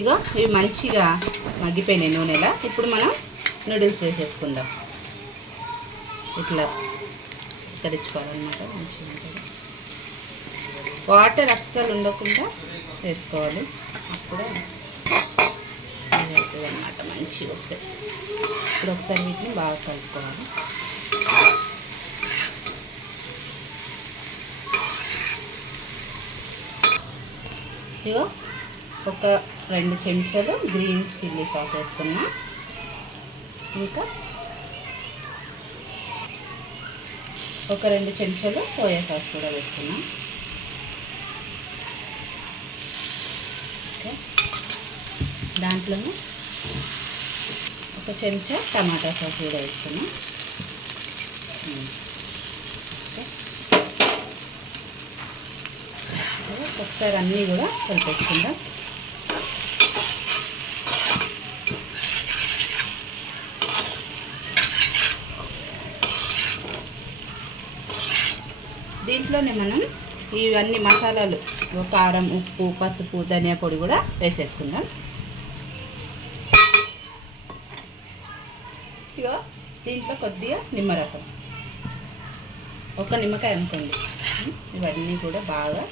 ఇక ఇవి మంచిగా మగ్గిపోయినాయి నూనెలా. ఇప్పుడు మనం నూడిల్స్ వేసేసుకుందాం. ఇట్లా కరిచుకోవాలన్నమాట, మంచిగా ఉంటుంది. వాటర్ అస్సలు ఉండకుండా వేసుకోవాలి, అప్పుడే అవుతుంది అన్నమాట, మంచిగా వస్తాయి. ఇప్పుడు ఒకసారి వీటిని బాగా కలుపుకోవాలి. ఇగో ఒక 2 చెంచాలు గ్రీన్ చిల్లీ సాస్ వేస్తున్నా. ఇంకా ఒక 2 చెంచాలు సోయా సాస్ కూడా వేస్తున్నా. ఓకే, దాంట్లోనే ఒక చెంచా టమాటా సాస్ కూడా వేస్తున్నా. ఒకసారి అన్నీ కూడా కలిపేసుకుందాం. దీంట్లోనే మనం ఇవన్నీ మసాలాలు, కారం, ఉప్పు, పసుపు, ధనియా పొడి కూడా వేసేసుకుందాం. ఇక దీంట్లో కొద్దిగా నిమ్మరసం, ఒక నిమ్మకాయ అనుకోండి. ఇవన్నీ కూడా బాగా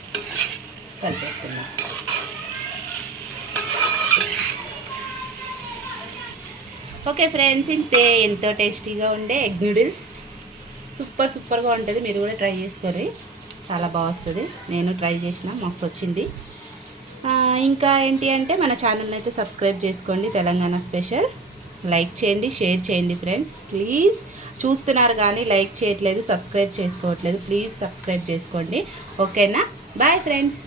కలిపేసుకుందాం. ఓకే ఫ్రెండ్స్, ఇంతే. ఎంతో టేస్టీగా ఉండే ఎగ్ నూడిల్స్, సూపర్గా ఉంటుంది. మీరు కూడా ట్రై చేసుకోండి, చాలా బాగా వస్తుంది. నేను ట్రై చేసిన, మస్తు వచ్చింది. ఇంకా ఏంటి అంటే మన ఛానల్ని అయితే సబ్స్క్రైబ్ చేసుకోండి. తెలంగాణ స్పెషల్. లైక్ చేయండి, షేర్ చేయండి ఫ్రెండ్స్. ప్లీజ్, చూస్తున్నారు కానీ లైక్ చేయట్లేదు, సబ్స్క్రైబ్ చేసుకోవట్లేదు. ప్లీజ్ సబ్స్క్రైబ్ చేసుకోండి. ఓకేనా? Bye friends.